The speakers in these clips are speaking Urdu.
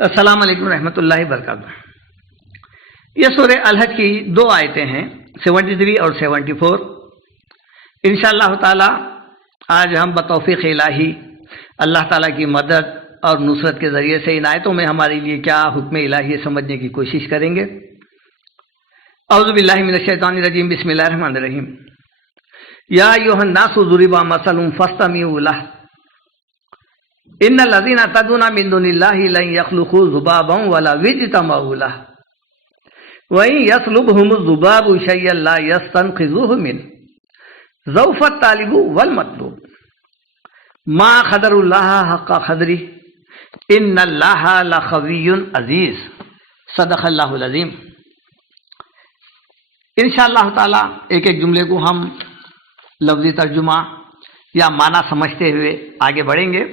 السلام علیکم رحمۃ اللہ وبرکاتہ۔ یہ سورہ الحج کی دو آیتیں ہیں، 73 اور 74۔ انشاءاللہ تعالی آج ہم بتوفیق الہی اللہ تعالیٰ کی مدد اور نصرت کے ذریعے سے ان آیتوں میں ہمارے لیے کیا حکم الہی سمجھنے کی کوشش کریں گے۔ اعوذ باللہ من الشیطان الرجیم، بسم اللہ الرحمن الرحیم۔ یا ایھا الناس ضرب مثل فاستمعوا لہ ان الذین تدعون من دون اللہ لن یخلقوا ذبابا ولو اجتمعوا لہ وإن یسلبهم الذباب شیئا لا یستنقذوه منہ ضعف الطالب والمطلوب ما قدر اللہ حق قدرہ ان اللہ لقوی عزیز، صدق اللہ العظیم۔ انشاءاللہ تعالی ایک ایک جملے کو ہم لفظی ترجمہ یا معنی سمجھتے ہوئے آگے بڑھیں گے۔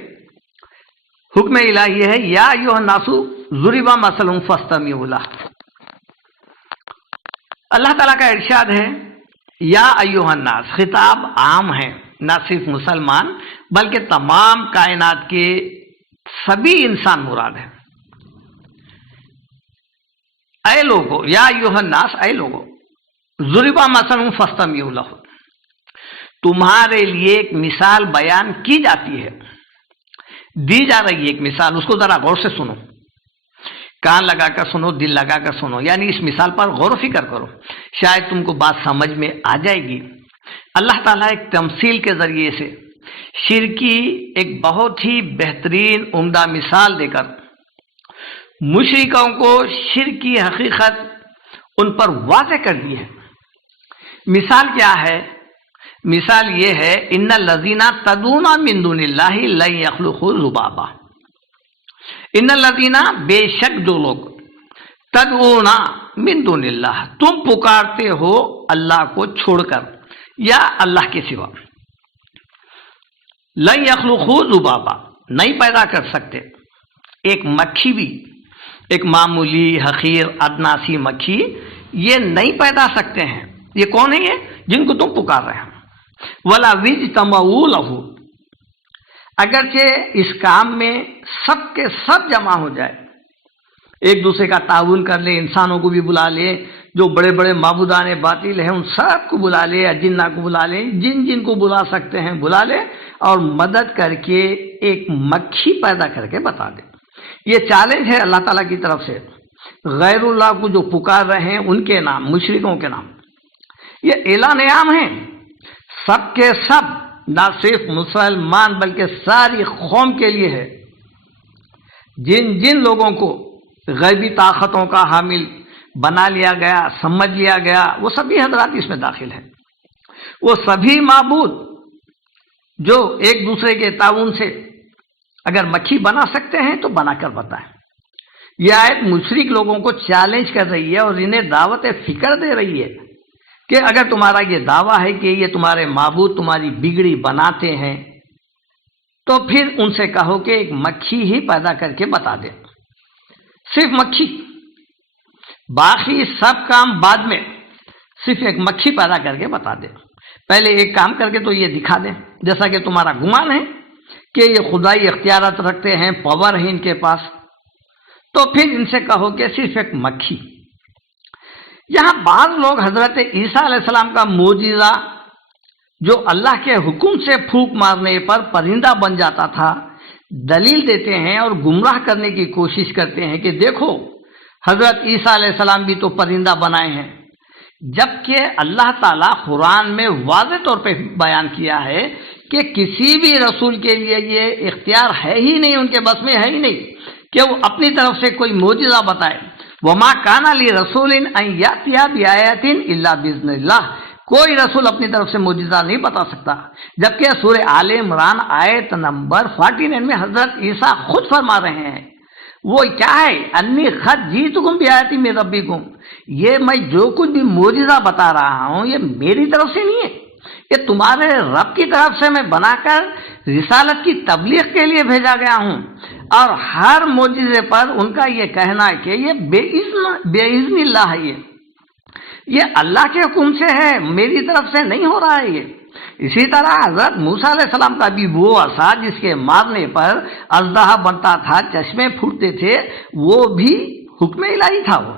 حکم الہی ہے یا ایھا الناس ضرب مثل فاستمعوا لہ۔ اللہ تعالیٰ کا ارشاد ہے یا ایھا الناس، خطاب عام ہے، نہ صرف مسلمان بلکہ تمام کائنات کے سبھی انسان مراد ہے۔ اے لوگو، یا ایھا الناس، اے لوگو، ضرب مثل فاستمعوا لہ، تمہارے لیے ایک مثال بیان کی جاتی ہے، دی جا رہی ہے ایک مثال، اس کو ذرا غور سے سنو، کان لگا کر سنو، دل لگا کر سنو، یعنی اس مثال پر غور و فکر کرو، شاید تم کو بات سمجھ میں آ جائے گی۔ اللہ تعالیٰ ایک تمثیل کے ذریعے سے شرک کی ایک بہت ہی بہترین عمدہ مثال دے کر مشرکوں کو شرک کی حقیقت ان پر واضح کر دی ہے۔ مثال کیا ہے؟ مثال یہ ہے ان الذین تدعون من دون اللہ لن یخلقوا ذبابا، ان الذین، بے شک جو لوگ، تدعون من دون اللہ، تم پکارتے ہو اللہ کو چھوڑ کر یا اللہ کے سوا، لن یخلقوا ذبابا، نہیں پیدا کر سکتے ایک مکھی بھی، ایک معمولی حقیر ادنا سی مکھی یہ نہیں پیدا سکتے ہیں۔ یہ کون ہے؟ یہ جن کو تم پکار رہے ہیں۔ وَلَا اجْتَمَعُوا لَهُ، اگرچہ اس کام میں سب کے سب جمع ہو جائے، ایک دوسرے کا تعاون کر لے، انسانوں کو بھی بلا لے، جو بڑے بڑے معبودان باطل ہیں ان سب کو بلا لے، اجنہ کو بلا لے، جن جن کو بلا سکتے ہیں بلا لے، اور مدد کر کے ایک مکھی پیدا کر کے بتا دے۔ یہ چیلنج ہے اللہ تعالیٰ کی طرف سے غیر اللہ کو جو پکار رہے ہیں ان کے نام، مشرکوں کے نام۔ یہ اعلان عام ہے سب کے سب، نہ صرف مسلمان بلکہ ساری قوم کے لیے ہے۔ جن جن لوگوں کو غیبی طاقتوں کا حامل بنا لیا گیا، سمجھ لیا گیا، وہ سبھی حضرات اس میں داخل ہیں۔ وہ سبھی معبود جو ایک دوسرے کے تعاون سے اگر مکھی بنا سکتے ہیں تو بنا کر بتائیں۔ یہ آیت مشرک لوگوں کو چیلنج کر رہی ہے اور انہیں دعوت فکر دے رہی ہے کہ اگر تمہارا یہ دعویٰ ہے کہ یہ تمہارے معبود تمہاری بگڑی بناتے ہیں تو پھر ان سے کہو کہ ایک مکھی ہی پیدا کر کے بتا دے، صرف مکھی، باقی سب کام بعد میں، صرف ایک مکھی پیدا کر کے بتا دے۔ پہلے ایک کام کر کے تو یہ دکھا دیں، جیسا کہ تمہارا گمان ہے کہ یہ خدائی اختیارات رکھتے ہیں، پاور ہے ان کے پاس، تو پھر ان سے کہو کہ صرف ایک مکھی۔ یہاں بعض لوگ حضرت عیسیٰ علیہ السلام کا معجزہ جو اللہ کے حکم سے پھونک مارنے پر پرندہ بن جاتا تھا دلیل دیتے ہیں اور گمراہ کرنے کی کوشش کرتے ہیں کہ دیکھو حضرت عیسیٰ علیہ السلام بھی تو پرندہ بنائے ہیں، جبکہ اللہ تعالیٰ قرآن میں واضح طور پہ بیان کیا ہے کہ کسی بھی رسول کے لیے یہ اختیار ہے ہی نہیں، ان کے بس میں ہے ہی نہیں کہ وہ اپنی طرف سے کوئی معجزہ بتائے۔ وَمَا كَانَ لِرَسُولٍ أَن يَأْتِيَ بِآيَةٍ إِلَّا بِإِذْنِ اللَّهِ، کوئی رسول اپنی طرف سے معجزہ نہیں بتا سکتا۔ جبکہ سورہ آل عمران آیت نمبر 49 میں حضرت عیسیٰ خود فرما رہے ہیں، وہ کیا ہے؟ انی قد جئتکم بآیۃ من ربکم، یہ میں جو کچھ بھی معجزہ بتا رہا ہوں یہ میری طرف سے نہیں ہے، یہ تمہارے رب کی طرف سے میں بنا کر رسالت کی تبلیغ کے لیے بھیجا گیا ہوں۔ اور ہر معجزے پر ان کا یہ کہنا ہے کہ یہ بے اذن اللہ ہے، یہ اللہ کے حکم سے ہے، میری طرف سے نہیں ہو رہا ہے۔ اسی طرح حضرت موسیٰ علیہ السلام کا بھی وہ عصا جس کے مارنے پر اژدہا بنتا تھا، چشمے پھوٹتے تھے، وہ بھی حکم الہی تھا۔ وہ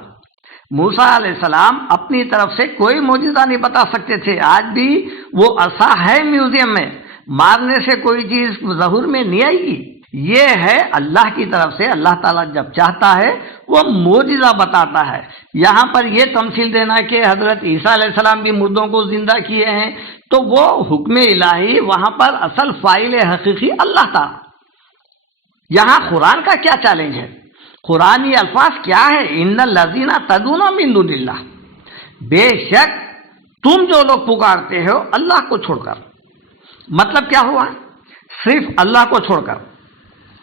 موسیٰ علیہ السلام اپنی طرف سے کوئی معجزہ نہیں بتا سکتے تھے، آج بھی وہ عصا ہے میوزیم میں، مارنے سے کوئی چیز ظہور میں نہیں آئے گی۔ یہ ہے اللہ کی طرف سے، اللہ تعالیٰ جب چاہتا ہے وہ معجزہ بتاتا ہے۔ یہاں پر یہ تمثیل دینا کہ حضرت عیسیٰ علیہ السلام بھی مردوں کو زندہ کیے ہیں، تو وہ حکم الہی، وہاں پر اصل فاعل حقیقی اللہ تھا۔ یہاں قرآن کا کیا چیلنج ہے؟ قرآنی الفاظ کیا ہے؟ ان الذین تدعون من دون اللہ، بے شک تم جو لوگ پکارتے ہو اللہ کو چھوڑ کر۔ مطلب کیا ہوا؟ صرف اللہ کو چھوڑ کر۔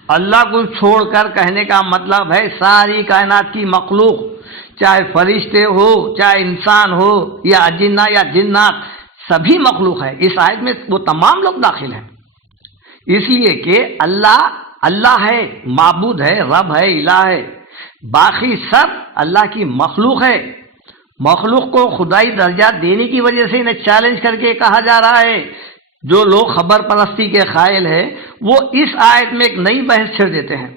اللہ کو چھوڑ کر کہنے کا مطلب ہے ساری کائنات کی مخلوق، چاہے فرشتے ہو، چاہے انسان ہو، یا اجنہ یا جنات، سبھی مخلوق ہے۔ اس آیت میں وہ تمام لوگ داخل ہیں، اس لیے کہ اللہ ہے، معبود ہے، رب ہے، الہ ہے، باقی سب اللہ کی مخلوق ہے۔ مخلوق کو خدائی درجہ دینے کی وجہ سے انہیں چیلنج کر کے کہا جا رہا ہے۔ جو لوگ خبر پرستی کے قائل ہیں وہ اس آیت میں ایک نئی بحث چھیڑ دیتے ہیں،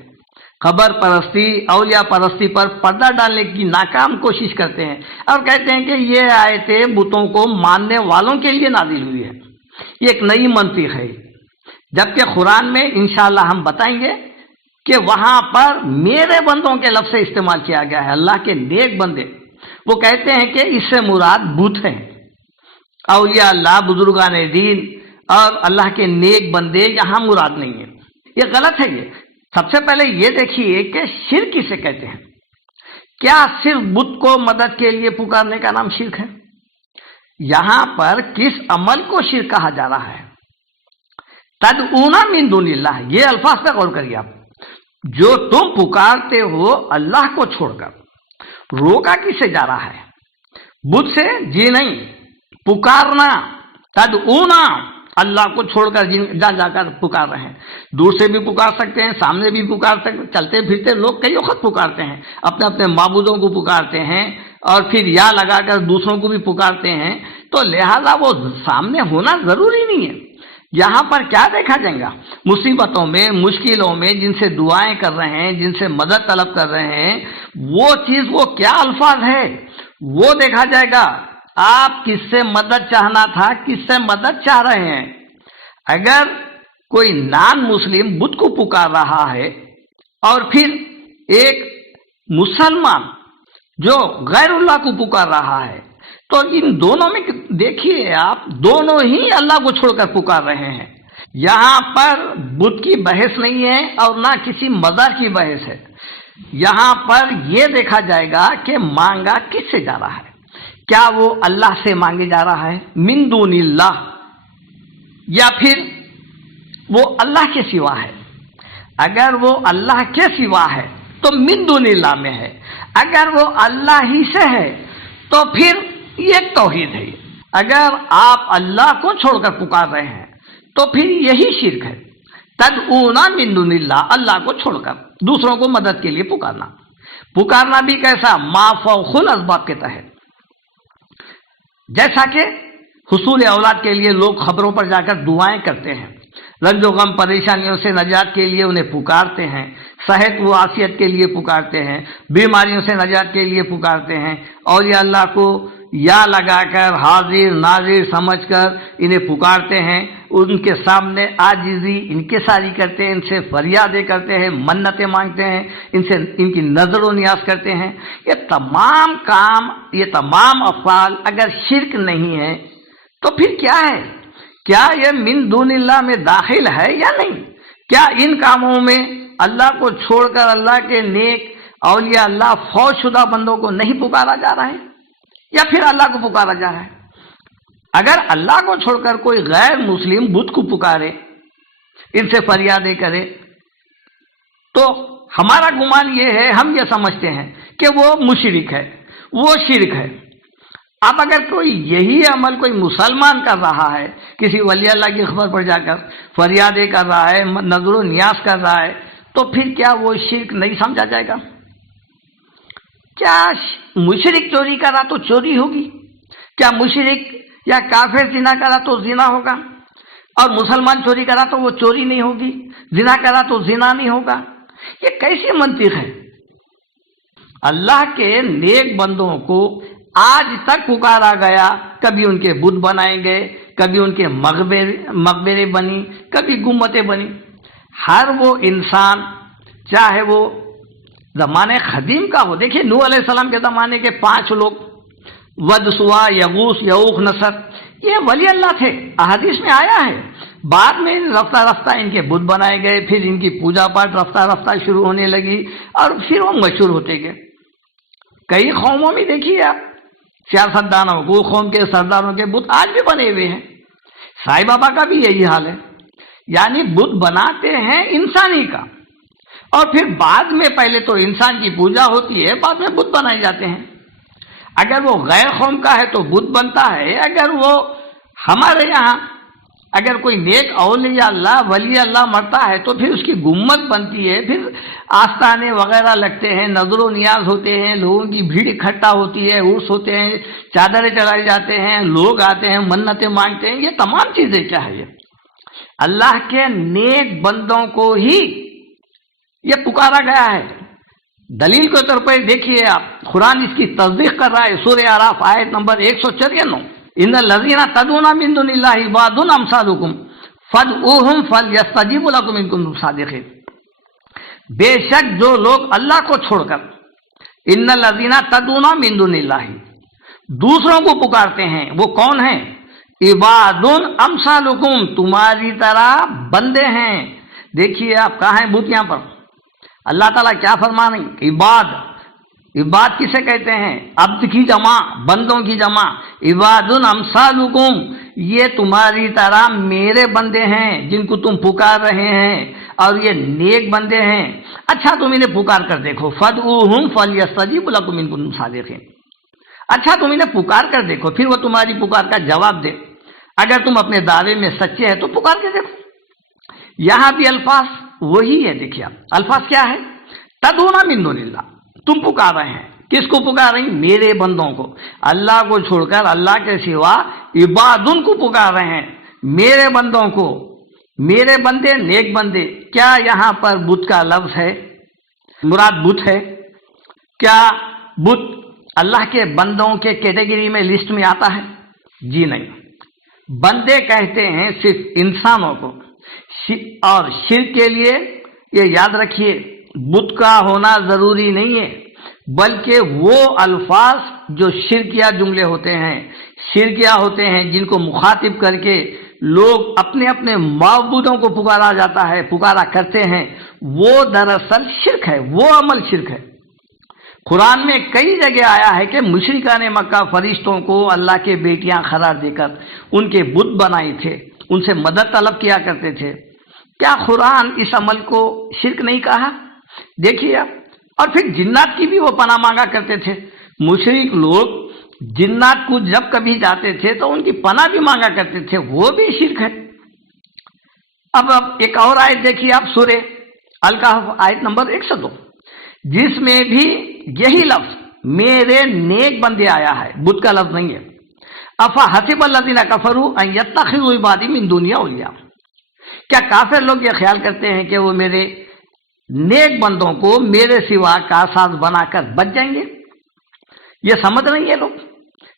خبر پرستی، اولیاء پرستی پر پردہ ڈالنے کی ناکام کوشش کرتے ہیں اور کہتے ہیں کہ یہ آیتیں بتوں کو ماننے والوں کے لیے نازل ہوئی ہے۔ یہ ایک نئی منطق ہے، جبکہ قرآن میں انشاءاللہ ہم بتائیں گے کہ وہاں پر میرے بندوں کے لفظ سے استعمال کیا گیا ہے، اللہ کے نیک بندے۔ وہ کہتے ہیں کہ اس سے مراد بت ہیں، اولیاء اللہ، بزرگان دین اور اللہ کے نیک بندے یہاں مراد نہیں ہے۔ یہ غلط ہے۔ یہ سب سے پہلے یہ دیکھیے کہ شرک کسے کہتے ہیں۔ کیا صرف بت کو مدد کے لیے پکارنے کا نام شرک ہے؟ یہاں پر کس عمل کو شرک کہا جا رہا ہے؟ تدعون من دون اللہ، یہ الفاظ پہ غور کریے آپ۔ جو تم پکارتے ہو اللہ کو چھوڑ کر، روکا کس سے جا رہا ہے؟ بت سے؟ جی نہیں، پکارنا، تدعون، اللہ کو چھوڑ کر جا کر پکار رہے ہیں۔ دور سے بھی پکار سکتے ہیں، سامنے بھی پکار سکتے ہیں، چلتے پھرتے لوگ کئی وقت پکارتے ہیں، اپنے اپنے معبودوں کو پکارتے ہیں اور پھر یا لگا کر دوسروں کو بھی پکارتے ہیں، تو لہذا وہ سامنے ہونا ضروری نہیں ہے۔ یہاں پر کیا دیکھا جائے گا؟ مصیبتوں میں، مشکلوں میں جن سے دعائیں کر رہے ہیں، جن سے مدد طلب کر رہے ہیں، وہ چیز، وہ کیا الفاظ ہے وہ دیکھا جائے گا۔ آپ کس سے مدد چاہنا تھا، کس سے مدد چاہ رہے ہیں؟ اگر کوئی نان مسلم بت کو پکار رہا ہے اور پھر ایک مسلمان جو غیر اللہ کو پکار رہا ہے، تو ان دونوں میں دیکھیے آپ، دونوں ہی اللہ کو چھوڑ کر پکار رہے ہیں۔ یہاں پر بت کی بحث نہیں ہے اور نہ کسی مزار کی بحث ہے۔ یہاں پر یہ دیکھا جائے گا کہ مانگا کس سے جا رہا ہے۔ کیا وہ اللہ سے مانگے جا رہا ہے من دون اللہ، یا پھر وہ اللہ کے سوا ہے؟ اگر وہ اللہ کے سوا ہے تو من دون اللہ میں ہے، اگر وہ اللہ ہی سے ہے تو پھر یہ توحید ہے۔ اگر آپ اللہ کو چھوڑ کر پکار رہے ہیں تو پھر یہی شرک ہے۔ تدعون من دون اللہ، اللہ کو چھوڑ کر دوسروں کو مدد کے لیے پکارنا بھی کیسا؟ ما فوق الاسباب کے تحت۔ جیسا کہ حصول اولاد کے لیے لوگ خبروں پر جا کر دعائیں کرتے ہیں، رنج و غم پریشانیوں سے نجات کے لیے انہیں پکارتے ہیں، صحت و عافیت کے لیے پکارتے ہیں، بیماریوں سے نجات کے لیے پکارتے ہیں، اولیاء اللہ کو یا لگا کر حاضر ناظر سمجھ کر انہیں پکارتے ہیں، ان کے سامنے عاجزی انکساری کرتے ہیں، ان سے فریادیں کرتے ہیں، منتیں مانگتے ہیں، ان کی نظر و نیاز کرتے ہیں۔ یہ تمام کام، یہ تمام افعال اگر شرک نہیں ہے تو پھر کیا ہے؟ کیا یہ من دون اللہ میں داخل ہے یا نہیں؟ کیا ان کاموں میں اللہ کو چھوڑ کر اللہ کے نیک اولیاء اللہ فوج شدہ بندوں کو نہیں پکارا جا رہا ہے، یا پھر اللہ کو پکارا جا رہا ہے؟ اگر اللہ کو چھوڑ کر کوئی غیر مسلم بت کو پکارے، ان سے فریادیں کرے، تو ہمارا گمان یہ ہے، ہم یہ سمجھتے ہیں کہ وہ مشرک ہے، وہ شرک ہے۔ اب اگر کوئی یہی عمل کوئی مسلمان کر رہا ہے، کسی ولی اللہ کی خبر پر جا کر فریادیں کر رہا ہے، نظر و نیاز کر رہا ہے، تو پھر کیا وہ شرک نہیں سمجھا جائے گا؟ کیا مشرک چوری کر رہا تو چوری ہوگی؟ کیا مشرک یا کافر زنا کرا تو زنا ہوگا اور مسلمان چوری کرا تو وہ چوری نہیں ہوگی، زنا کرا تو زنا نہیں ہوگا؟ یہ کیسی منطق ہے؟ اللہ کے نیک بندوں کو آج تک پکارا گیا، کبھی ان کے بت بنائے گئے، کبھی ان کے مقبرے بنی، کبھی گنبدیں بنی۔ ہر وہ انسان چاہے وہ زمانے قدیم کا ہو، دیکھیے نوح علیہ السلام کے زمانے کے 5 لوگ، ود، سوا، یغوث، یعوق، نصر، یہ ولی اللہ تھے، احادیث میں آیا ہے۔ بعد میں رفتہ رفتہ ان کے بت بنائے گئے، پھر ان کی پوجا پاٹ رفتہ رفتہ شروع ہونے لگی اور پھر وہ مشہور ہوتے گئے۔ کئی قوموں میں دیکھیے آپ، سیاستدانوں کو، قوم کے سرداروں کے بت آج بھی بنے ہوئے ہیں۔ سائی بابا کا بھی یہی حال ہے، یعنی بت بناتے ہیں انسانی کا، اور پھر بعد میں پہلے تو انسان کی پوجا ہوتی ہے، بعد میں بت بنائے جاتے ہیں۔ اگر وہ غیر قوم کا ہے تو بت بنتا ہے، اگر وہ ہمارے یہاں اگر کوئی نیک اولیاء اللہ، ولی اللہ مرتا ہے تو پھر اس کی گنبد بنتی ہے، پھر آستانے وغیرہ لگتے ہیں، نظر و نیاز ہوتے ہیں، لوگوں کی بھیڑ اکٹھا ہوتی ہے، عرس ہوتے ہیں، چادریں چڑھائے جاتے ہیں، لوگ آتے ہیں، منتیں مانگتے ہیں۔ یہ تمام چیزیں کیا ہے؟ یہ اللہ کے نیک بندوں کو ہی یہ پکارا گیا ہے۔ دلیل کے طور پر دیکھیے آپ، قرآن اس کی تصدیق کر رہا ہے، سورہ اعراف آیت نمبر 194، ان الذین تدعون من دون اللہ عباد امثالکم فادعوہم فلیستجیبوا لکم ان کنتم صادقین۔ بے شک جو لوگ اللہ کو چھوڑ کر، ان الذین تدعون من دون اللہ، دوسروں کو پکارتے ہیں، وہ کون ہیں؟ عباد امثالکم، تمہاری طرح بندے ہیں۔ دیکھیے آپ کہاں ہیں بت؟ یہاں پر اللہ تعالیٰ کیا فرما رہے ہیں؟ عباد، عباد کسے کہتے ہیں؟ عبد کی جمع، بندوں کی جمع۔ عباد امثالکم، یہ تمہاری طرح میرے بندے ہیں جن کو تم پکار رہے ہیں، اور یہ نیک بندے ہیں۔ اچھا تم انہیں پکار کر دیکھو، فادعوہم فلیستجیبوا لکم ان کنتم صادقین۔ اچھا تم انہیں پکار کر دیکھو، پھر وہ تمہاری پکار کا جواب دے۔ اگر تم اپنے دعوے میں سچے ہیں تو پکار کے دیکھو۔ یہاں بھی الفاظ وہی ہے، دیکھیے الفاظ کیا ہے؟ تدعون من دون اللہ، تم پکار رہے ہیں، کس کو پکار رہے ہیں؟ میرے بندوں کو، اللہ کو چھوڑ کر اللہ کے سوا عبادن کو پکار رہے ہیں، میرے بندوں کو۔ میرے بندے، نیک بندے، کیا یہاں پر بت کا لفظ ہے؟ مراد بت ہے؟ کیا بت اللہ کے بندوں کے کیٹیگری میں لسٹ میں آتا ہے؟ جی نہیں، بندے کہتے ہیں صرف انسانوں کو۔ اور شرک کے لیے یہ یاد رکھیے، بت کا ہونا ضروری نہیں ہے، بلکہ وہ الفاظ جو شرکیہ جملے ہوتے ہیں، شرکیہ ہوتے ہیں، جن کو مخاطب کر کے لوگ اپنے اپنے معبودوں کو پکارا جاتا ہے، پکارا کرتے ہیں، وہ دراصل شرک ہے، وہ عمل شرک ہے۔ قرآن میں کئی جگہ آیا ہے کہ مشرکان مکہ فرشتوں کو اللہ کے بیٹیاں قرار دے کر ان کے بت بنائے تھے، ان سے مدد طلب کیا کرتے تھے۔ کیا قرآن اس عمل کو شرک نہیں کہا؟ دیکھیے آپ، اور پھر جنات کی بھی وہ پناہ مانگا کرتے تھے۔ مشرک لوگ جنات کو جب کبھی جاتے تھے تو ان کی پناہ بھی مانگا کرتے تھے، وہ بھی شرک ہے۔ اب ایک اور آیت دیکھیے آپ، سورہ الکہف آیت نمبر 102، جس میں بھی یہی لفظ میرے نیک بندے آیا ہے، بت کا لفظ نہیں ہے۔ افحسب الذین کفروا ان یتخذوا عبادی من دونی اولیاء، کیا کافر لوگ یہ خیال کرتے ہیں کہ وہ میرے نیک بندوں کو میرے سوا کارساز بنا کر بچ جائیں گے؟ یہ سمجھ نہیں ہے لوگ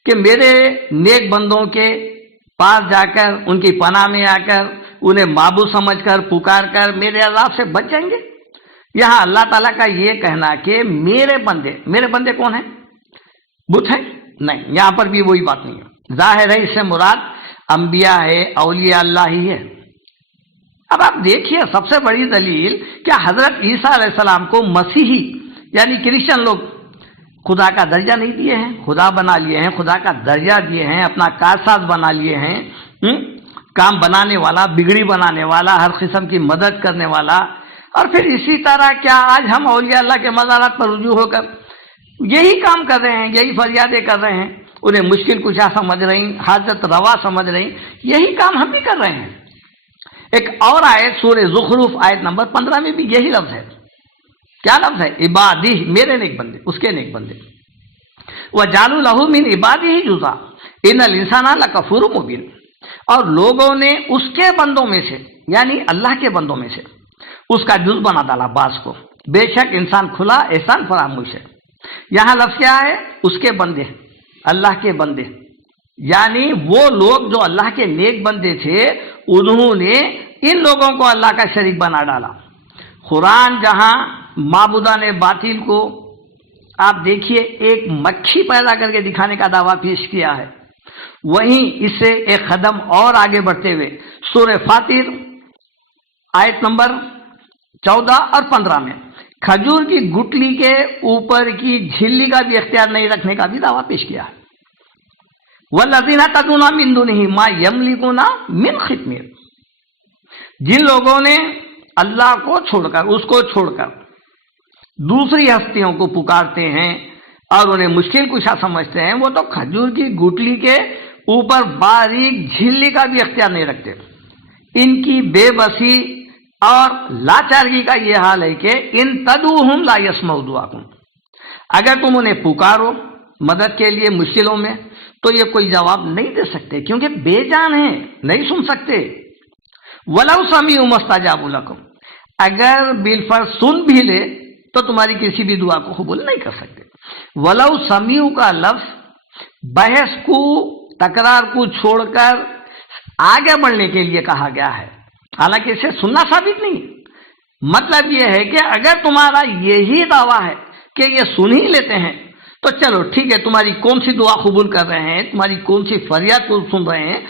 کہ میرے نیک بندوں کے پاس جا کر، ان کی پناہ میں آ کر، انہیں معبود سمجھ کر پکار کر میرے عذاب سے بچ جائیں گے؟ یہاں اللہ تعالیٰ کا یہ کہنا کہ میرے بندے کون ہیں؟ بت ہیں؟ نہیں، یہاں پر بھی وہی بات نہیں ہے۔ ظاہر ہے اس سے مراد انبیاء ہے، اولیاء اللہ ہی ہے۔ اب آپ دیکھیے، سب سے بڑی دلیل کیا حضرت عیسیٰ علیہ السلام کو مسیحی یعنی کرسچن لوگ خدا کا درجہ نہیں دیے ہیں؟ خدا بنا لیے ہیں، خدا کا درجہ دیے ہیں، اپنا کارساز بنا لیے ہیں، کام بنانے والا، بگڑی بنانے والا، ہر قسم کی مدد کرنے والا۔ اور پھر اسی طرح کیا آج ہم اولیاء اللہ کے مزارات پر رجوع ہو کر یہی کام کر رہے ہیں، یہی فریادیں کر رہے ہیں، انہیں مشکل کشا سمجھ رہی، حاجت روا سمجھ رہی، یہی کام ہم بھی کر رہے ہیں۔ ایک اور آیت سورہ زخرف آیت نمبر 15 میں بھی یہی لفظ ہے۔ کیا لفظ ہے؟ عبادی، میرے نیک بندے، اس کے نیک بندے۔ وَجَعَلُوا لَهُ مِنْ عِبَادِهِ جُزْءًا، ان الانسان لکفور مبین، اور لوگوں نے اس کے بندوں میں سے یعنی اللہ کے بندوں میں سے اس کا جز بنا ڈالا بعض کو، بے شک انسان کھلا احسان فراموش ہے۔ یہاں لفظ کیا ہے؟ اس کے بندے، اللہ کے بندے، یعنی وہ لوگ جو اللہ کے نیک بندے تھے انہوں نے ان لوگوں کو اللہ کا شریک بنا ڈالا۔ قرآن جہاں معبودان باطل کو آپ دیکھیے ایک مکھی پیدا کر کے دکھانے کا دعویٰ پیش کیا ہے، وہیں اس سے ایک قدم اور آگے بڑھتے ہوئے سورہ فاطر آیت نمبر 14 اور 15 میں کھجور کی گٹلی کے اوپر کی جھلی کا بھی اختیار نہیں رکھنے کا بھی دعویٰ پیش کیا ہے۔ وَالَّذِينَ تَدْعُونَ مِن دُونِهِ مَا يَمْلِكُونَ مِنْ خِطْمِيرٍ، جن لوگوں نے اللہ کو چھوڑ کر، اس کو چھوڑ کر دوسری ہستیوں کو پکارتے ہیں اور انہیں مشکل کشا سمجھتے ہیں، وہ تو کھجور کی گٹلی کے اوپر باریک جھلی کا بھی اختیار نہیں رکھتے۔ ان کی بے بسی اور لاچارگی کا یہ حال ہے کہ ان تدعوہم لا یسمعوا دعاکم، اگر تم انہیں پکارو مدد کے لیے مشکلوں میں تو یہ کوئی جواب نہیں دے سکتے کیونکہ بے جان ہیں، نہیں سن سکتے۔ وَلَوْ سَمِعُوا مَا اسْتَجَابُوا لَكُمْ، اگر بالفرض سن بھی لے تو تمہاری کسی بھی دعا کو قبول نہیں کر سکتے۔ وَلَوْ سَمِعُوا کا لفظ بحث کو، تکرار کو چھوڑ کر آگے بڑھنے کے لیے کہا گیا ہے، حالانکہ اسے سننا ثابت نہیں۔ مطلب یہ ہے کہ اگر تمہارا یہی دعویٰ ہے کہ یہ سن ہی لیتے ہیں تو چلو ٹھیک ہے، تمہاری کون سی دعا قبول کر رہے ہیں، تمہاری کون سی فریاد کو سن رہے ہیں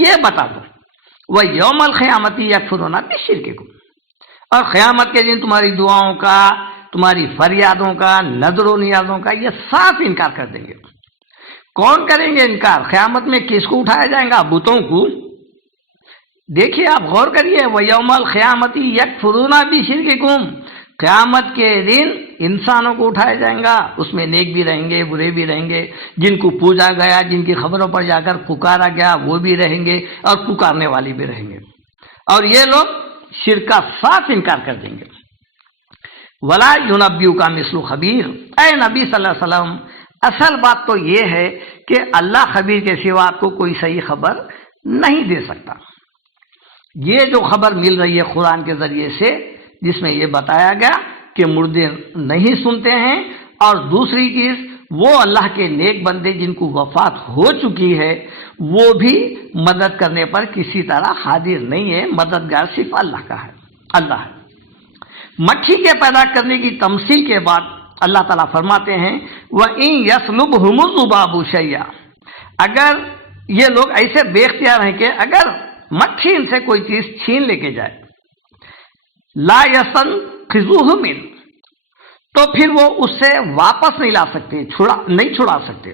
یہ بتا دو۔ وَيَوْمَ الْقِيَامَةِ يَكْفُرُونَ بِشِرْكِكُمْ، اور قیامت کے دن تمہاری دعاؤں کا، تمہاری فریادوں کا، نظر و نیازوں کا یہ صاف انکار کر دیں گے۔ کون کریں گے انکار؟ قیامت میں کس کو اٹھایا جائے گا؟ بتوں کو۔ دیکھیے آپ غور کریے، وَيَوْمَ الْقِيَامَةِ يَكْفُرُونَ بِشِرْكِكُمْ، قیامت کے دن انسانوں کو اٹھایا جائے گا، اس میں نیک بھی رہیں گے، برے بھی رہیں گے، جن کو پوجا گیا، جن کی خبروں پر جا کر پکارا گیا وہ بھی رہیں گے اور پکارنے والے بھی رہیں گے، اور یہ لوگ شرک کا صاف انکار کر دیں گے۔ وَلَا يُنَبِّئُكَ مِثْلُ خبیر، اے نبی صلی اللہ علیہ وسلم اصل بات تو یہ ہے کہ اللہ خبیر کے سوا آپ کو کوئی صحیح خبر نہیں دے سکتا۔ یہ جو خبر مل رہی ہے قرآن کے ذریعے سے جس میں یہ بتایا گیا کہ مردے نہیں سنتے ہیں، اور دوسری چیز وہ اللہ کے نیک بندے جن کو وفات ہو چکی ہے وہ بھی مدد کرنے پر کسی طرح حاضر نہیں ہے، مددگار صرف اللہ کا ہے، اللہ ہے۔ مکھی کے پیدا کرنے کی تمثیل کے بعد اللہ تعالیٰ فرماتے ہیں وَإِن يَسْلُبْهُمُ الذُّبَابُ شَيْئًا، اگر یہ لوگ ایسے بے اختیار ہیں کہ اگر مکھی ان سے کوئی چیز چھین لے کے جائے، لا يَسْتَنقِذُوهُ مِنْهُ، تو پھر وہ اس سے واپس نہیں لا سکتے، نہیں چھڑا سکتے۔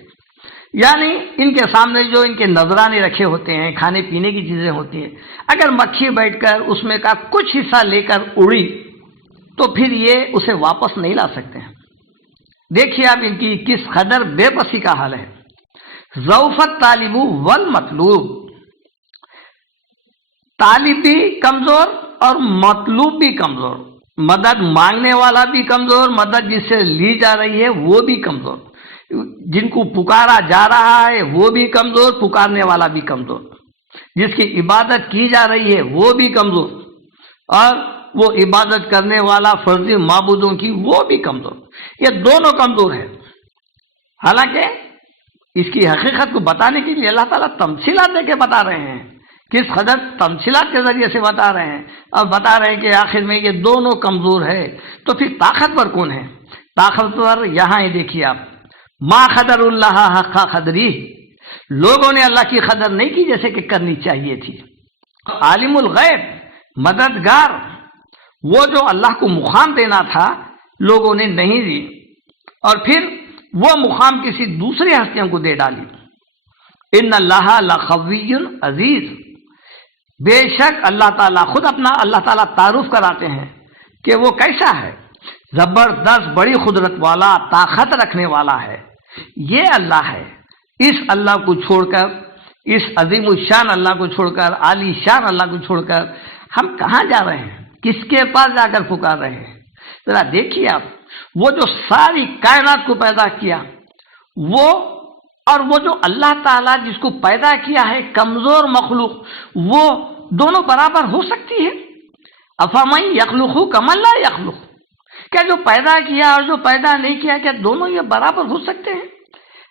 یعنی ان کے سامنے جو ان کے نذرانے رکھے ہوتے ہیں، کھانے پینے کی چیزیں ہوتی ہیں، اگر مکھی بیٹھ کر اس میں کا کچھ حصہ لے کر اڑی تو پھر یہ اسے واپس نہیں لا سکتے ہیں۔ دیکھیے اب ان کی کس قدر بے بسی کا حال ہے۔ ضعف الطالب والمطلوب، طالب بھی کمزور اور مطلوب بھی کمزور، مدد مانگنے والا بھی کمزور، مدد جس سے لی جا رہی ہے وہ بھی کمزور، جن کو پکارا جا رہا ہے وہ بھی کمزور، پکارنے والا بھی کمزور، جس کی عبادت کی جا رہی ہے وہ بھی کمزور، اور وہ عبادت کرنے والا فرضی معبودوں کی وہ بھی کمزور، یہ دونوں کمزور ہیں۔ حالانکہ اس کی حقیقت کو بتانے کے لیے اللہ تعالیٰ تمثیلات دے کے بتا رہے ہیں، کس قدر تمثیلات کے ذریعے سے بتا رہے ہیں، اور بتا رہے ہیں کہ آخر میں یہ دونوں کمزور ہے، تو پھر طاقتور کون ہے؟ طاقتور یہاں ہی دیکھیے آپ، ما قدر اللہ حق قدری، لوگوں نے اللہ کی قدر نہیں کی جیسے کہ کرنی چاہیے تھی۔ عالم الغیب، مددگار، وہ جو اللہ کو مقام دینا تھا لوگوں نے نہیں دی، اور پھر وہ مقام کسی دوسری ہستیوں کو دے ڈالی۔ ان اللہ لقوی عزیز، بے شک اللہ تعالیٰ خود اپنا اللہ تعالیٰ تعارف کراتے ہیں کہ وہ کیسا ہے، زبردست بڑی قدرت والا، طاقت رکھنے والا ہے۔ یہ اللہ ہے، اس اللہ کو چھوڑ کر، اس عظیم الشان اللہ کو چھوڑ کر، عالی شان اللہ کو چھوڑ کر ہم کہاں جا رہے ہیں؟ کس کے پاس جا کر پکار رہے ہیں؟ ذرا دیکھیے آپ، وہ جو ساری کائنات کو پیدا کیا، وہ اور وہ جو اللہ تعالیٰ جس کو پیدا کیا ہے کمزور مخلوق، وہ دونوں برابر ہو سکتی ہے؟ افمن یخلق کمن لا یخلق، کیا جو پیدا کیا اور جو پیدا نہیں کیا کیا دونوں یہ برابر ہو سکتے ہیں؟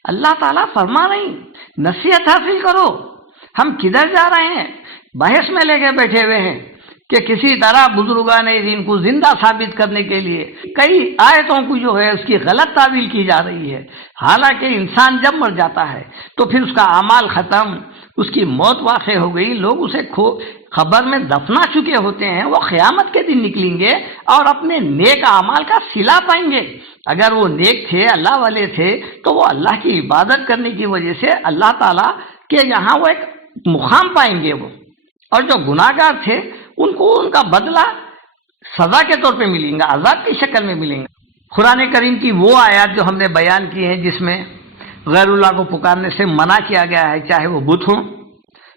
اللہ تعالیٰ فرما رہے ہیں نصیحت حاصل کرو، ہم کدھر جا رہے ہیں؟ بحث میں لے کے بیٹھے ہوئے ہیں کہ کسی طرح بزرگان دین کو زندہ ثابت کرنے کے لیے کئی آیتوں کو جو ہے اس کی غلط تعویل کی جا رہی ہے، حالانکہ انسان جب مر جاتا ہے تو پھر اس کا اعمال ختم، اس کی موت واقع ہو گئی، لوگ اسے خبر میں دفنا چکے ہوتے ہیں، وہ قیامت کے دن نکلیں گے اور اپنے نیک اعمال کا صلہ پائیں گے۔ اگر وہ نیک تھے، اللہ والے تھے، تو وہ اللہ کی عبادت کرنے کی وجہ سے اللہ تعالیٰ کے یہاں وہ ایک مقام پائیں گے وہ، اور جو گناہ گار تھے ان کو ان کا بدلہ سزا کے طور پہ ملیں گا، عذاب کی شکل میں ملیں گا۔ قرآن کریم کی وہ آیات جو ہم نے بیان کی ہیں جس میں غیر اللہ کو پکارنے سے منع کیا گیا ہے، چاہے وہ بت ہوں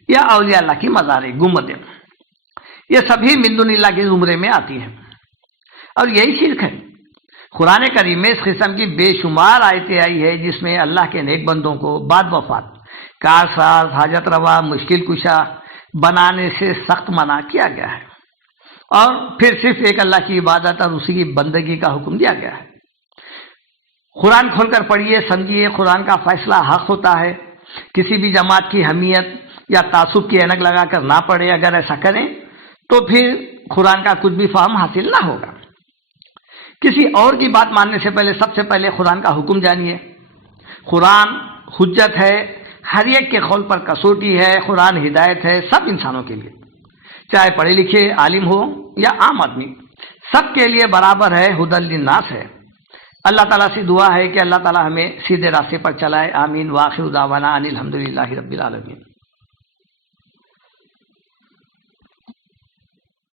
یا اولیاء اللہ کی مزاریں، گنبدیں، یہ سبھی من دون اللہ کے زمرے میں آتی ہیں، اور یہی شرک ہے۔ قرآن کریم میں اس قسم کی بے شمار آیتیں آئی ہے جس میں اللہ کے نیک بندوں کو بعد وفات کارساز، حاجت روا، مشکل کشا بنانے سے سخت منع کیا گیا ہے، اور پھر صرف ایک اللہ کی عبادت اور اسی کی بندگی کا حکم دیا گیا ہے۔ قرآن کھول کر پڑھیے، سمجھیے، قرآن کا فیصلہ حق ہوتا ہے، کسی بھی جماعت کی حمیت یا تعصب کی اینک لگا کر نہ پڑھے، اگر ایسا کریں تو پھر قرآن کا کچھ بھی فہم حاصل نہ ہوگا۔ کسی اور کی بات ماننے سے پہلے سب سے پہلے قرآن کا حکم جانیے۔ قرآن حجت ہے، ہر ایک کے قول پر کسوٹی ہے، قرآن ہدایت ہے سب انسانوں کے لیے، چاہے پڑھے لکھے عالم ہو یا عام آدمی، سب کے لیے برابر ہے، ھدی للناس ہے۔ اللہ تعالیٰ سے دعا ہے کہ اللہ تعالیٰ ہمیں سیدھے راستے پر چلائے، آمین۔ وآخر دعوانا ان الحمدللہ رب العالمین۔